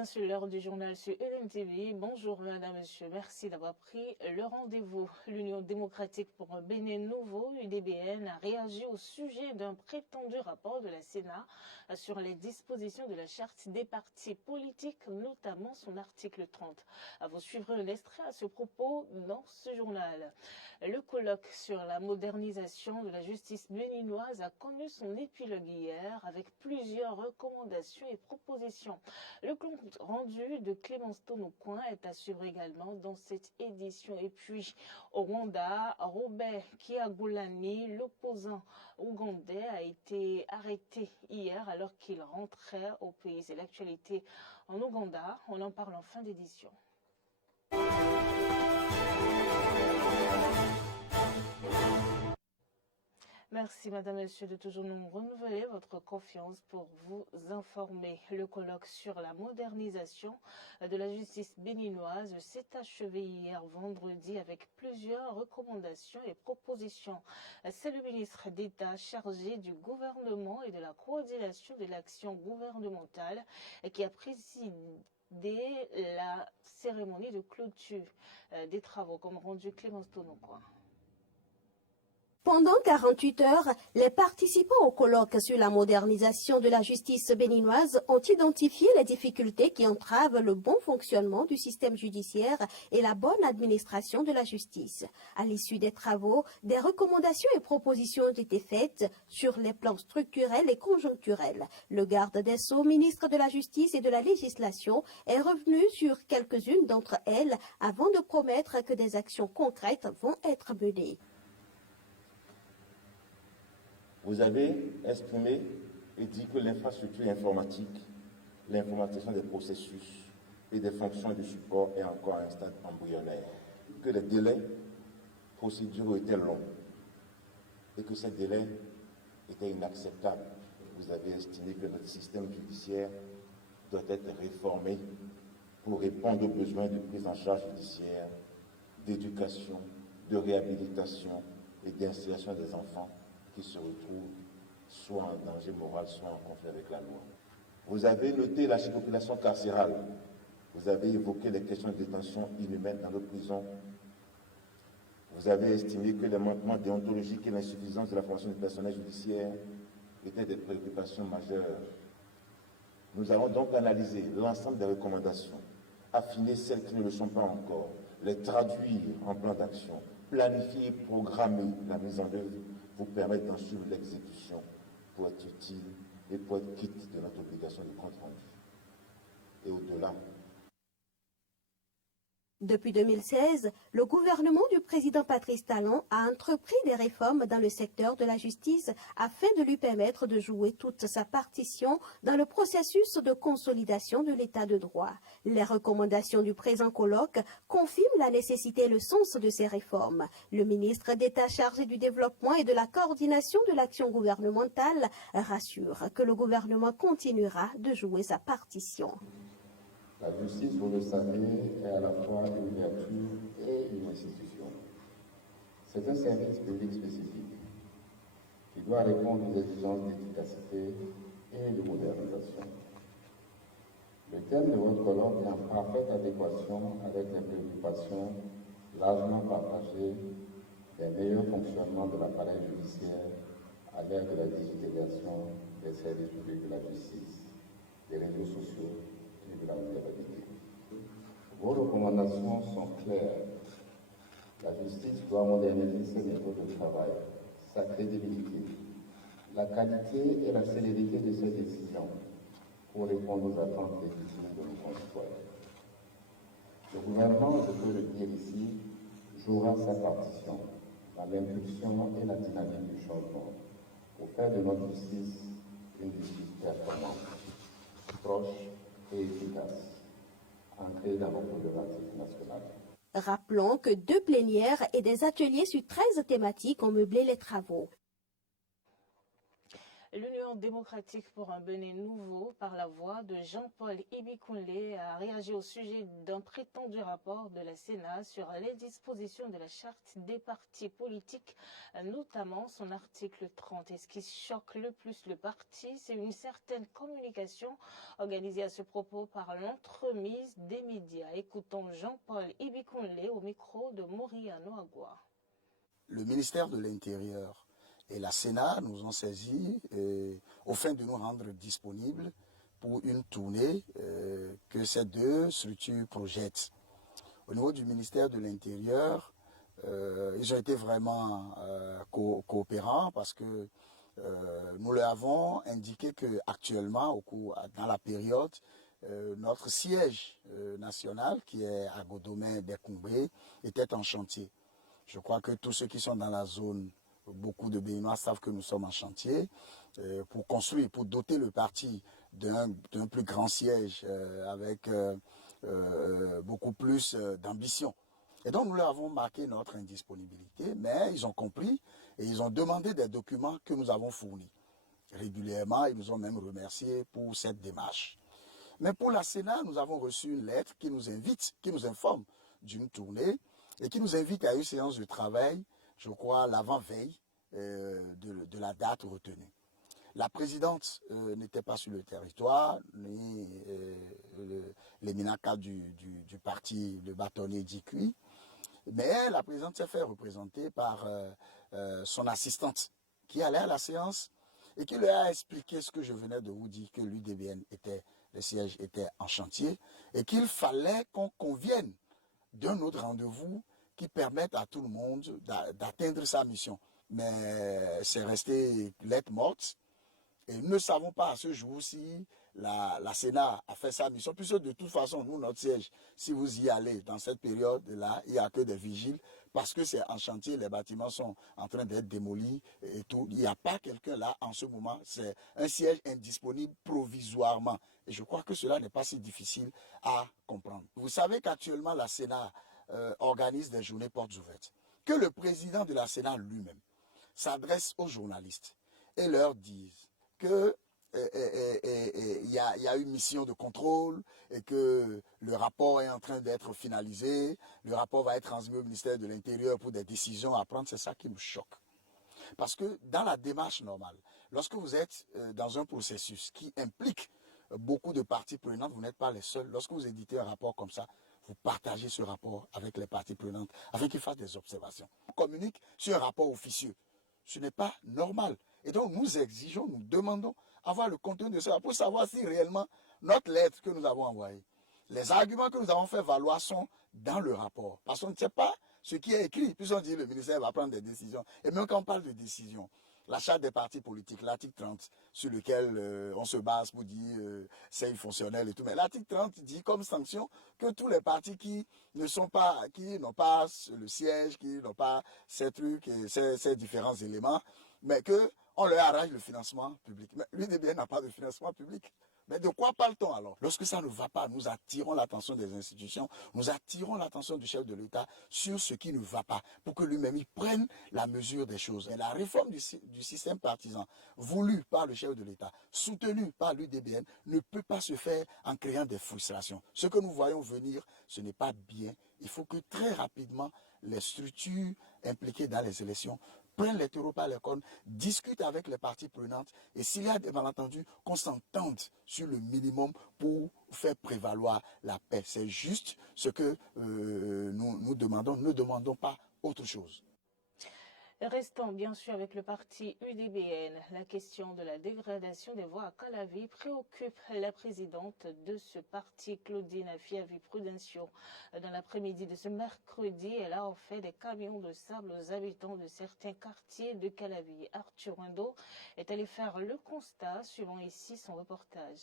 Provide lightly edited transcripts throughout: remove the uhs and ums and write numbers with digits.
bien sûr l'heure du journal sur EDM-TV. Bonjour madame, monsieur, merci d'avoir pris le rendez-vous. L'Union démocratique pour un Bénin nouveau, UDBN, a réagi au sujet d'un prétendu rapport de la Sénat sur les dispositions de la charte des partis politiques, notamment son article 30. Vous suivrez un extrait à ce propos dans ce journal. Le colloque sur la modernisation de la justice béninoise a connu son épilogue hier avec plusieurs recommandations et propositions. Le compte rendu de Clémence Tonocoin est à suivre également dans cette édition. Et puis, au Rwanda, Robert Kyagulanyi, l'opposant ougandais, a été arrêté hier alors qu'il rentrait au pays. C'est l'actualité en Ouganda. On en parle en fin d'édition. Merci Madame, Monsieur de toujours nous renouveler votre confiance pour vous informer. Le colloque sur la modernisation de la justice béninoise s'est achevé hier vendredi avec plusieurs recommandations et propositions. C'est le ministre d'État chargé du gouvernement et de la coordination de l'action gouvernementale qui a présidé la cérémonie de clôture des travaux, comme rendu Clémence Tonocoin. Pendant 48 heures, les participants au colloque sur la modernisation de la justice béninoise ont identifié les difficultés qui entravent le bon fonctionnement du système judiciaire et la bonne administration de la justice. À l'issue des travaux, des recommandations et propositions ont été faites sur les plans structurels et conjoncturels. Le garde des Sceaux, ministre de la Justice et de la Législation, est revenu sur quelques-unes d'entre elles avant de promettre que des actions concrètes vont être menées. Vous avez estimé et dit que l'infrastructure informatique, l'informatisation des processus et des fonctions de support est encore à un stade embryonnaire, que les délais procéduraux étaient longs et que ces délais étaient inacceptables. Vous avez estimé que notre système judiciaire doit être réformé pour répondre aux besoins de prise en charge judiciaire, d'éducation, de réhabilitation et d'installation des enfants qui se retrouvent soit en danger moral, soit en conflit avec la loi. Vous avez noté la surpopulation carcérale. Vous avez évoqué les questions de détention inhumaine dans nos prisons. Vous avez estimé que les manquements déontologiques et l'insuffisance de la formation du personnel judiciaire étaient des préoccupations majeures. Nous allons donc analyser l'ensemble des recommandations, affiner celles qui ne le sont pas encore, les traduire en plan d'action, planifier et programmer la mise en œuvre vous permettre d'en suivre l'exécution pour être utile et pour être quitte de notre obligation de compte rendu. Et au-delà. Depuis 2016, le gouvernement du président Patrice Talon a entrepris des réformes dans le secteur de la justice afin de lui permettre de jouer toute sa partition dans le processus de consolidation de l'état de droit. Les recommandations du présent colloque confirment la nécessité et le sens de ces réformes. Le ministre d'État chargé du développement et de la coordination de l'action gouvernementale rassure que le gouvernement continuera de jouer sa partition. La justice, vous le savez, est à la fois une vertu et une institution. C'est un service public spécifique qui doit répondre aux exigences d'efficacité et de modernisation. Le thème de votre colloque est en parfaite adéquation avec les préoccupations largement partagées des meilleurs fonctionnements de l'appareil judiciaire à l'ère de la digitalisation des services publics de la justice, des réseaux sociaux, de la modernité. Vos recommandations sont claires. La justice doit moderniser ses méthodes de travail, sa crédibilité, la qualité et la célérité de ses décisions pour répondre aux attentes légitimes de nos concitoyens. Le gouvernement, je peux le dire ici, jouera sa partition dans l'impulsion et la dynamique du changement pour faire de notre justice une justice performante, proche et efficace, ancrée dans nos problématiques nationales. Rappelons que 2 plénières et des ateliers sur 13 thématiques ont meublé les travaux. L'Union démocratique pour un Bénin nouveau, par la voix de Jean-Paul Ibikunle, a réagi au sujet d'un prétendu rapport de la Sénat sur les dispositions de la charte des partis politiques, notamment son article 30. Et ce qui choque le plus le parti, c'est une certaine communication organisée à ce propos par l'entremise des médias. Écoutons Jean-Paul Ibikunle au micro de Moriano Agua. Le ministère de l'Intérieur et la Sénat nous ont saisis au fin de nous rendre disponibles pour une tournée que ces deux structures projettent. Au niveau du ministère de l'Intérieur, ils ont été vraiment coopérants parce que nous leur avons indiqué qu'actuellement, dans la période, notre siège national, qui est à Godomé d'Ekoumbé, était en chantier. Je crois que tous ceux qui sont dans la zone, beaucoup de Béninois savent que nous sommes en chantier pour construire, pour doter le parti d'un plus grand siège avec beaucoup plus d'ambition. Et donc nous leur avons marqué notre indisponibilité, mais ils ont compris et ils ont demandé des documents que nous avons fournis. Régulièrement, ils nous ont même remerciés pour cette démarche. Mais pour la Sénat, nous avons reçu une lettre qui nous invite, qui nous informe d'une tournée et qui nous invite à une séance de travail, je crois, l'avant-veille de la date retenue. La présidente n'était pas sur le territoire, ni les minacas du parti, le bâtonnier d'Ikui, mais la présidente s'est fait représenter par son assistante qui allait à la séance et qui lui a expliqué ce que je venais de vous dire, que l'UDBN le siège était en chantier et qu'il fallait qu'on convienne d'un autre rendez-vous qui permette à tout le monde d'atteindre sa mission. Mais c'est resté lettre morte. Et nous ne savons pas à ce jour si la Sénat a fait sa mission, puisque de toute façon, nous, notre siège, si vous y allez dans cette période-là, il n'y a que des vigiles, parce que c'est en chantier, les bâtiments sont en train d'être démolis et tout. Il n'y a pas quelqu'un là en ce moment, c'est un siège indisponible provisoirement. Et je crois que cela n'est pas si difficile à comprendre. Vous savez qu'actuellement, la Sénat organise des journées portes ouvertes. Que le président de la Sénat lui-même s'adresse aux journalistes et leur dise que il y a une mission de contrôle et que le rapport est en train d'être finalisé, le rapport va être transmis au ministère de l'Intérieur pour des décisions à prendre, c'est ça qui me choque. Parce que dans la démarche normale, lorsque vous êtes dans un processus qui implique beaucoup de parties prenantes, vous n'êtes pas les seuls. Lorsque vous éditez un rapport comme ça, vous partagez ce rapport avec les parties prenantes, afin qu'ils fassent des observations. On communique sur un rapport officieux. Ce n'est pas normal. Et donc nous exigeons, nous demandons avoir le contenu de cela pour savoir si réellement notre lettre que nous avons envoyée, les arguments que nous avons fait valoir sont dans le rapport. Parce qu'on ne sait pas ce qui est écrit. Puis on dit que le ministère va prendre des décisions. Et même quand on parle de décisions, la charte des partis politiques, l'article 30, sur lequel on se base pour dire c'est fonctionnel et tout. Mais l'article 30 dit comme sanction que tous les partis qui n'ont pas le siège, qui n'ont pas ces trucs, et ces différents éléments, mais qu'on leur arrache le financement public. Mais l'UDBN n'a pas de financement public. Mais de quoi parle-t-on alors? Lorsque ça ne va pas, nous attirons l'attention des institutions, nous attirons l'attention du chef de l'État sur ce qui ne va pas, pour que lui-même il prenne la mesure des choses. Et la réforme du système partisan, voulue par le chef de l'État, soutenue par l'UDBN, ne peut pas se faire en créant des frustrations. Ce que nous voyons venir, ce n'est pas bien. Il faut que très rapidement, les structures impliquées dans les élections prennent les taureaux par les cornes, discutent avec les parties prenantes et s'il y a des malentendus, qu'on s'entende sur le minimum pour faire prévaloir la paix. C'est juste ce que nous demandons. Ne demandons pas autre chose. Restons bien sûr avec le parti UDBN. La question de la dégradation des voies à Calavi préoccupe la présidente de ce parti, Claudine Afiavi-Prudencio. Dans l'après-midi de ce mercredi, elle a offert des camions de sable aux habitants de certains quartiers de Calavi. Arthur Wendo est allé faire le constat, suivant ici son reportage.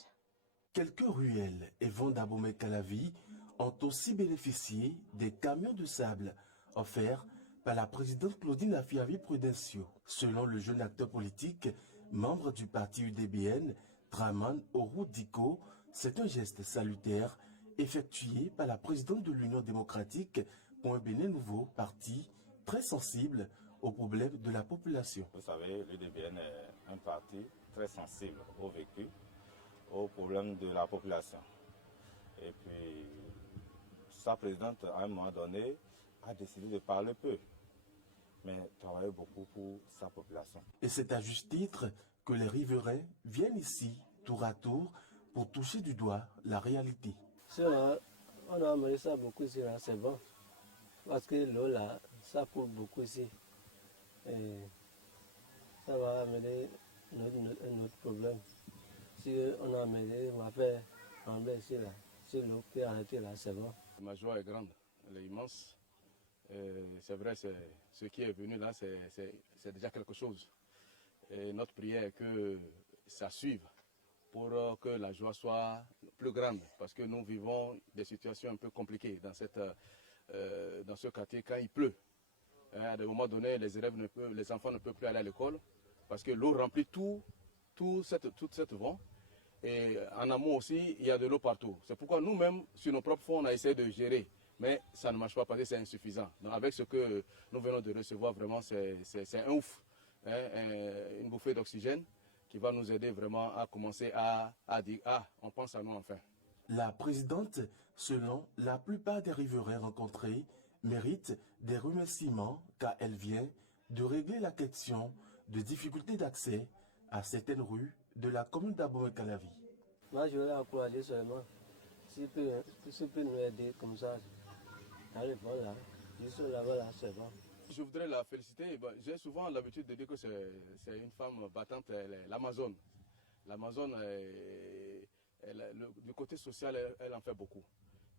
Quelques ruelles et vents d'Abomey-Calavi ont aussi bénéficié des camions de sable offerts par la présidente Claudine Afiavi-Prudencio. Selon le jeune acteur politique, membre du parti UDBN, Draman Orudiko, c'est un geste salutaire effectué par la présidente de l'Union démocratique pour un Bénin nouveau, parti très sensible aux problèmes de la population. Vous savez, l'UDBN est un parti très sensible au vécu, aux problèmes de la population. Et puis, sa présidente, à un moment donné, a décidé de parler peu, mais travailler beaucoup pour sa population. Et c'est à juste titre que les riverains viennent ici, tour à tour, pour toucher du doigt la réalité. Cela, on a amené ça beaucoup ici, là, c'est bon. Parce que l'eau, là, ça coule beaucoup ici. Et ça va amener un autre problème. Si on a amené, on va faire trembler ici, là. Si l'eau peut arrêter, là, c'est bon. Ma joie est grande, elle est immense. C'est vrai, ce qui est venu là, c'est déjà quelque chose. Et notre prière est que ça suive pour que la joie soit plus grande. Parce que nous vivons des situations un peu compliquées dans ce quartier quand il pleut. À des moments donnés, les enfants ne peuvent plus aller à l'école parce que l'eau remplit toute cette vent. Et en amont aussi, il y a de l'eau partout. C'est pourquoi nous-mêmes, sur nos propres fonds, on a essayé de gérer. Mais ça ne marche pas parce que c'est insuffisant. Donc avec ce que nous venons de recevoir, vraiment, c'est un ouf. Une bouffée d'oxygène qui va nous aider vraiment à commencer à dire « Ah, on pense à nous enfin ». La présidente, selon la plupart des riverains rencontrés, mérite des remerciements car elle vient de régler la question de difficultés d'accès à certaines rues de la commune d'Abomey-Calavi. Moi, je vais l'encourager seulement. S'il peut nous aider comme ça, allez, voilà, juste là-bas, là, c'est bon. Je voudrais la féliciter. J'ai souvent l'habitude de dire que c'est une femme battante, l'Amazone. L'Amazone, du côté social, elle en fait beaucoup.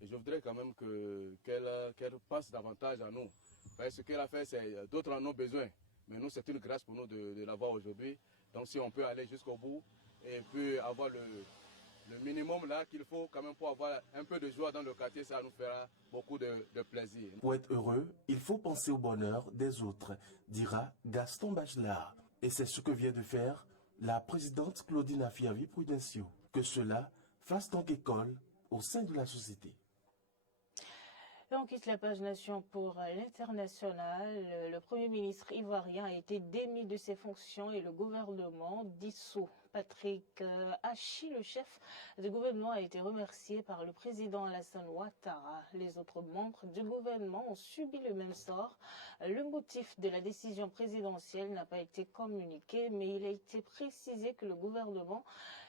Et je voudrais quand même qu'elle passe davantage à nous. Ce qu'elle a fait, d'autres en ont besoin. Mais nous, c'est une grâce pour nous de l'avoir aujourd'hui. Donc si on peut aller jusqu'au bout et puis avoir le minimum là qu'il faut quand même pour avoir un peu de joie dans le quartier, ça nous fera beaucoup de plaisir. Pour être heureux, il faut penser au bonheur des autres, dira Gaston Bachelard. Et c'est ce que vient de faire la présidente Claudine Afiavi Prudencio. Que cela fasse donc école au sein de la société. Et on quitte la page Nation pour l'international. Le Premier ministre ivoirien a été démis de ses fonctions et le gouvernement dissous. Patrick Hachi, le chef du gouvernement, a été remercié par le président Alassane Ouattara. Les autres membres du gouvernement ont subi le même sort. Le motif de la décision présidentielle n'a pas été communiqué, mais il a été précisé que le gouvernement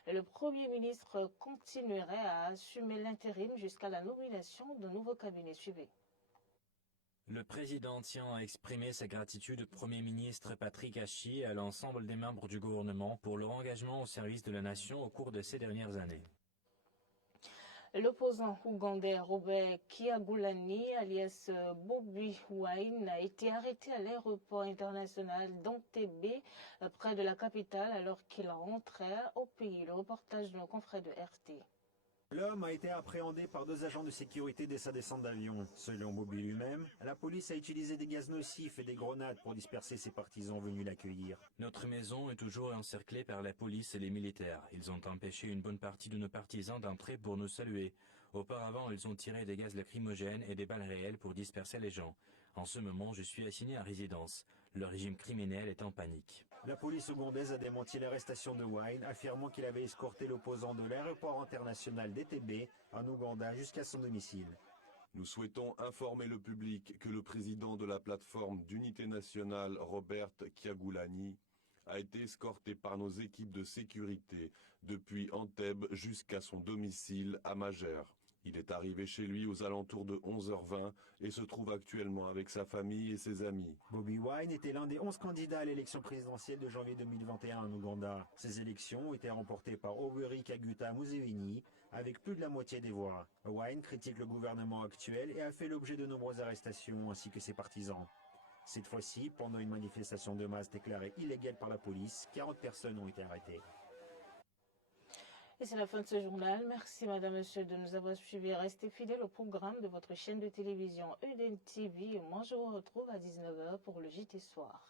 et le Premier ministre continueraient à assumer l'intérim jusqu'à la nomination d'un nouveau cabinet. Suivez. Le président tient à exprimer sa gratitude au Premier ministre Patrick Hachi et à l'ensemble des membres du gouvernement pour leur engagement au service de la nation au cours de ces dernières années. L'opposant ougandais Robert Kyagulanyi, alias Bobi Wine, a été arrêté à l'aéroport international d'Entebbe, près de la capitale, alors qu'il rentrait au pays. Le reportage de nos confrères de RT. L'homme a été appréhendé par 2 agents de sécurité dès sa descente d'avion. Selon Bobi lui-même, la police a utilisé des gaz nocifs et des grenades pour disperser ses partisans venus l'accueillir. Notre maison est toujours encerclée par la police et les militaires. Ils ont empêché une bonne partie de nos partisans d'entrer pour nous saluer. Auparavant, ils ont tiré des gaz lacrymogènes et des balles réelles pour disperser les gens. En ce moment, je suis assigné à résidence. Le régime criminel est en panique. La police ougandaise a démenti l'arrestation de Wine, affirmant qu'il avait escorté l'opposant de l'aéroport international d'Entebbe en Ouganda jusqu'à son domicile. Nous souhaitons informer le public que le président de la plateforme d'unité nationale, Robert Kyagulanyi, a été escorté par nos équipes de sécurité depuis Entebbe jusqu'à son domicile à Magère. Il est arrivé chez lui aux alentours de 11h20 et se trouve actuellement avec sa famille et ses amis. Bobi Wine était l'un des 11 candidats à l'élection présidentielle de janvier 2021 en Ouganda. Ces élections ont été remportées par Yoweri Kaguta Museveni avec plus de la moitié des voix. Wine critique le gouvernement actuel et a fait l'objet de nombreuses arrestations ainsi que ses partisans. Cette fois-ci, pendant une manifestation de masse déclarée illégale par la police, 40 personnes ont été arrêtées. Et c'est la fin de ce journal. Merci madame, monsieur de nous avoir suivis. Restez fidèles au programme de votre chaîne de télévision Eden TV. Et moi je vous retrouve à 19h pour le JT Soir.